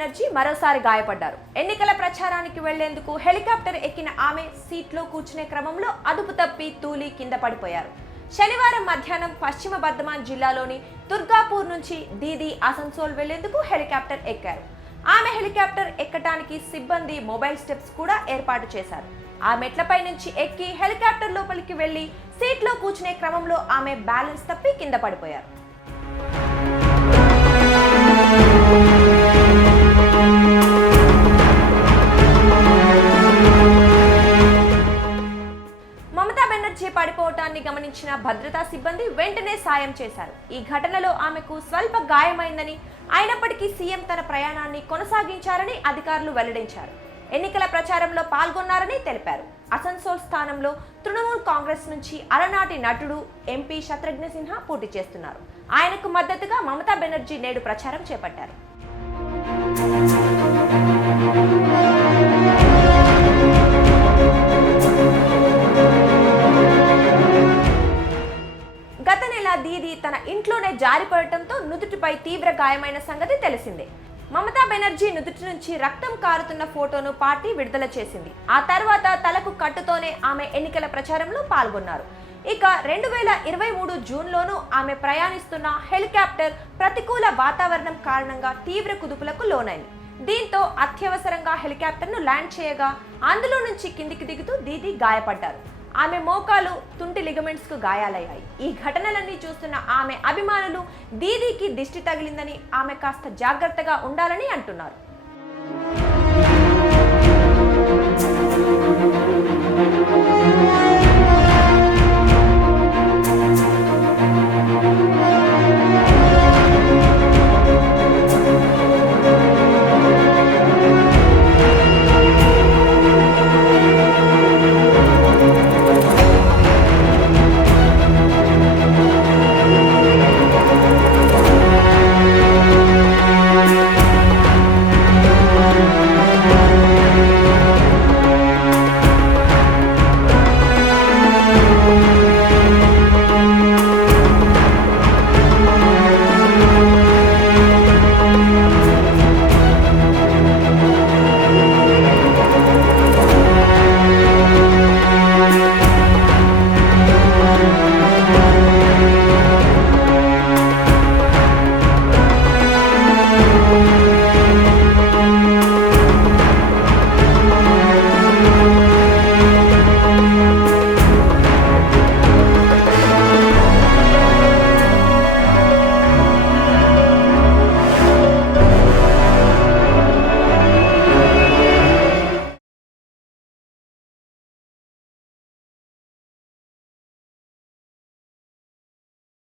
బెనర్జీ మరోసారి గాయపడ్డారు. ఎన్నికల ప్రచారానికి వెళ్లేందుకు హెలికాప్టర్ ఎక్కిన ఆమె సీట్లో కూర్చునే క్రమంలో అదుపు తప్పి తూలి కింద పడిపోయారు. శనివారం మధ్యాహ్నం పశ్చిమ బర్ధమాన్ జిల్లాలోని దుర్గాపూర్ నుంచి దీదీ ఆసన్సోల్ వెళ్లేందుకు హెలికాప్టర్ ఎక్కారు. ఆమె హెలికాప్టర్ ఎక్కటానికి సిబ్బంది మొబైల్ స్టెప్స్ కూడా ఏర్పాటు చేశారు. ఆ మెట్లపై నుంచి ఎక్కి హెలికాప్టర్ లోపలికి వెళ్లి సీట్లో కూర్చునే క్రమంలో ఆమె బ్యాలెన్స్ తప్పి కింద పడిపోయారు. మమతా బెనర్జీ పడిపోవటాన్ని గమనించిన భద్రతా సిబ్బంది వెంటనే సాయం చేశారు. ఈ ఘటనలో ఆమెకు స్వల్ప గాయమైందని, అయినప్పటికీ సీఎం తన ప్రయాణాన్ని కొనసాగించారని అధికారులు వెల్లడించారు. ఎన్నికల ప్రచారంలో పాల్గొన్నారని తెలిపారు. అసన్సోల్ స్థానంలో తృణమూల్ కాంగ్రెస్ నుంచి అలనాటి నటుడు ఎంపీ శత్రుఘ్న సిన్హా పోటీ చేస్తున్నారు. ఆయనకు మద్దతుగా మమతా బెనర్జీ నేడు ప్రచారం చేపట్టారు. గత నెల దీదీ తన ఇంట్లోనే జారిపడటంతో నుదుటిపై తీవ్ర గాయమైన సంగతి తెలిసిందే. మమతా బెనర్జీ నుదుటి నుంచి రక్తం కారుతున్న ఫోటోను పార్టీ విడుదల చేసింది. ఆ తర్వాత తలకు కట్టుతోనే ఆమె ఎన్నికల ప్రచారంలో పాల్గొన్నారు. ఇక 2023 జూన్లోనూ ఆమె ప్రయాణిస్తున్న హెలికాప్టర్ ప్రతికూల వాతావరణం కారణంగా తీవ్ర కుదుపులకు లోనైంది. దీంతో అత్యవసరంగా హెలికాప్టర్ను ల్యాండ్ చేయగా అందులో నుంచి కిందికి దిగుతూ దీదీ గాయపడ్డారు. ఆమె మోకాలు, తుంటి లిగమెంట్స్ కు గాయాలయ్యాయి. ఈ ఘటనలన్నీ చూస్తున్న ఆమె అభిమానులు దీదీకి దిష్టి తగిలిందని, ఆమె కాస్త జాగ్రత్తగా ఉండాలని అంటున్నారు.